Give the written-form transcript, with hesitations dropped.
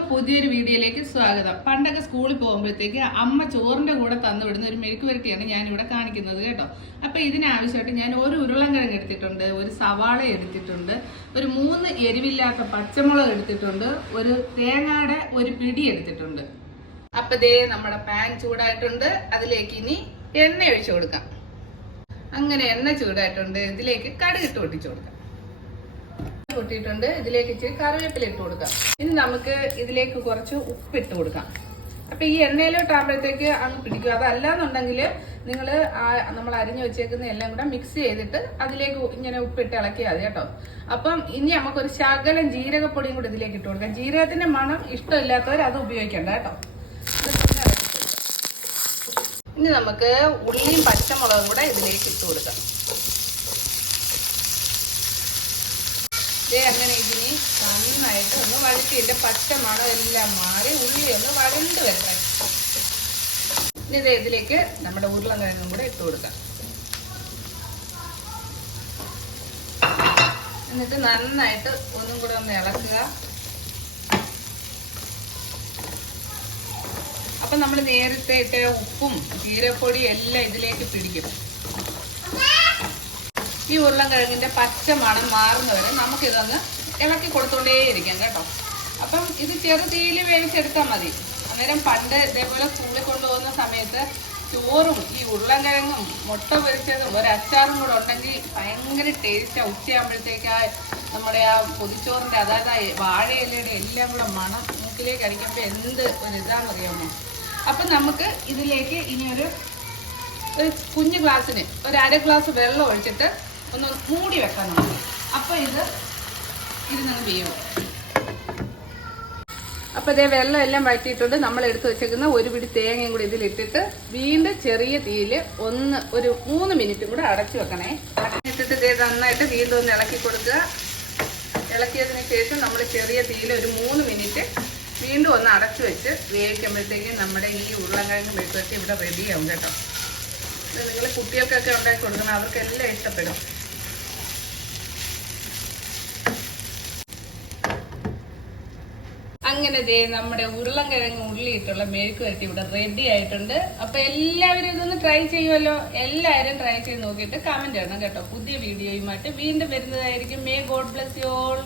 എല്ലാവർക്കും പുതിയൊരു വീഡിയോയിലേക്ക് സ്വാഗതം. പണ്ടൊക്കെ സ്കൂളിൽ പോകുമ്പോഴത്തേക്ക് അമ്മ ചോറിന്റെ കൂടെ തന്നു വിടുന്ന ഒരു മെഴുക്ക് പുരട്ടിയാണ് ഞാൻ ഇവിടെ കാണിക്കുന്നത് കേട്ടോ. അപ്പൊ ഇതിനാവശ്യമായിട്ട് ഞാൻ ഒരു ഉരുളൻകിഴങ്ങ് എടുത്തിട്ടുണ്ട്, ഒരു സവാള എടുത്തിട്ടുണ്ട്, ഒരു 3 എരിവില്ലാത്ത പച്ചമുളക് എടുത്തിട്ടുണ്ട്, ഒരു തേങ്ങയുടെ ഒരു പിടി എടുത്തിട്ടുണ്ട്. അപ്പൊ ദേ നമ്മുടെ പാൻ ചൂടായിട്ടുണ്ട്. അതിലേക്ക് ഇനി എണ്ണ ഒഴിച്ചു കൊടുക്കാം. അങ്ങനെ എണ്ണ ചൂടായിട്ടുണ്ട്. ഇതിലേക്ക് കടുക് ഇട്ട് പൊട്ടിച്ചു കൊടുക്കാം. പൊട്ടിയിട്ടുണ്ട്. ഇതിലേക്ക് ഇച്ചിരി കറിവേപ്പില ഇട്ട് കൊടുക്കാം. ഇനി നമുക്ക് ഇതിലേക്ക് കുറച്ച് ഉപ്പിട്ട് കൊടുക്കാം. അപ്പൊ ഈ എണ്ണയിലോട്ടാകുമ്പോഴത്തേക്ക് അങ്ങ് പിടിക്കും. അതല്ലാന്നുണ്ടെങ്കിൽ നിങ്ങൾ നമ്മൾ അരിഞ്ഞു വെച്ചേക്കുന്ന എല്ലാം കൂടെ മിക്സ് ചെയ്തിട്ട് അതിലേക്ക് ഇങ്ങനെ ഉപ്പിട്ട് ഇളക്കിയാൽ മതി കേട്ടോ. അപ്പം ഇനി നമുക്കൊരു ശകലം ജീരകപ്പൊടിയും കൂടെ ഇതിലേക്ക് ഇട്ട് കൊടുക്കാം. ജീരകത്തിന്റെ മണം ഇഷ്ടമില്ലാത്തവർ അത് ഉപയോഗിക്കണ്ട കേട്ടോ. ഇനി നമുക്ക് ഉള്ളിയും പച്ചമുളകും കൂടെ ഇതിലേക്ക് ഇട്ട് കൊടുക്കാം. അങ്ങനെ ഇതിന് നന്നായിട്ട് ഒന്ന് വഴറ്റിയിട്ട് പച്ചമണം എല്ലാം മാറി ഉള്ളി ഒന്ന് വഴണ്ട് വരട്ടെ. ഇനി ഇതിലേക്ക് നമ്മുടെ ഉരുളൻകിഴങ്ങും കൂടെ ഇട്ട് കൊടുക്കാം. എന്നിട്ട് നന്നായിട്ട് ഒന്നും കൂടെ ഒന്ന് ഇളക്കുക. അപ്പൊ നമ്മൾ നേരത്തെ ഇട്ട ഉപ്പും ജീരപ്പൊടിയും എല്ലാം ഇതിലേക്ക് പിടിക്കും. ഈ ഉരുളൻകിഴങ്ങിന്റെ പച്ച മണം മാറുന്നവരെ നമുക്കിതൊന്ന് ഇളക്കി കൊടുത്തോണ്ടേയിരിക്കാം കേട്ടോ. അപ്പം ഇത് ചെറുതീയിൽ വേവിച്ചെടുത്താൽ മതി. അന്നേരം പണ്ട് ഇതേപോലെ സ്കൂളിൽ കൊണ്ടുപോകുന്ന സമയത്ത് ചോറും ഈ ഉരുളൻകിഴങ്ങും മുട്ട പൊരിച്ചതും ഒരു അച്ചാറും കൂടെ ഉണ്ടെങ്കിൽ ഭയങ്കര ടേസ്റ്റാണ്. ഉച്ചയാകുമ്പോഴത്തേക്ക് നമ്മുടെ ആ പൊതിച്ചോറിന്റെ അതായത് വാഴയിലയുടെ എല്ലാം കൂടെ മണം മൂക്കിലേക്ക് അടിക്കുമ്പോൾ എന്ത് ഒരു ഇതാണെന്നറിയാമോ. അപ്പം നമുക്ക് ഇതിലേക്ക് ഇനി ഒരു കുഞ്ഞു ഗ്ലാസ്സിന് ഒരു 1/2 ഗ്ലാസ് വെള്ളം ഒഴിച്ചിട്ട് ഒന്ന് മൂടി വെക്കാൻ നമുക്ക്. അപ്പൊ ഇത് നിങ്ങൾ വേവും. അപ്പൊ ഇതേ വെള്ളം എല്ലാം വഴറ്റിയിട്ടുണ്ട്. നമ്മൾ എടുത്ത് വെച്ചേക്കുന്ന ഒരു പിടി തേങ്ങയും കൂടി ഇതിലിട്ടിട്ട് വീണ്ടും ചെറിയ തീയിൽ ഒരു 3 മിനിറ്റും കൂടെ അടച്ചു വെക്കണേ. അടച്ചിട്ടിട്ട് ഇതേ നന്നായിട്ട് വീണ്ടും ഒന്ന് ഇളക്കി കൊടുക്കുക. ഇളക്കിയതിന് ശേഷം നമ്മൾ ചെറിയ തീയിൽ ഒരു 3 മിനിറ്റ് വീണ്ടും ഒന്ന് അടച്ചു വെച്ച് വേവിക്കുമ്പോഴത്തേക്കും നമ്മുടെ ഈ ഉരുളൻകിഴങ്ങ് മെഴുക്കുവരട്ടി ഇവിടെ റെഡിയാവും കേട്ടോ. ഇത് നിങ്ങൾ കുട്ടികൾക്കൊക്കെ ഉണ്ടാക്കി കൊടുക്കണം, അവർക്കെല്ലാം ഇഷ്ടപ്പെടും. അങ്ങനെ നമ്മുടെ ഉരുളൻകിഴങ്ങ് ഉള്ളിയിട്ടുള്ള മെഴുക്ക് വരട്ടി ഇവിടെ റെഡി ആയിട്ടുണ്ട്. അപ്പൊ എല്ലാവരും ഇതൊന്ന് ട്രൈ ചെയ്യുമല്ലോ. എല്ലാവരും ട്രൈ ചെയ്ത് നോക്കിയിട്ട് കമന്റ് ചെയ്യണം കേട്ടോ. പുതിയ വീഡിയോയുമായിട്ട് വീണ്ടും വരുന്നതായിരിക്കും. May God bless you all.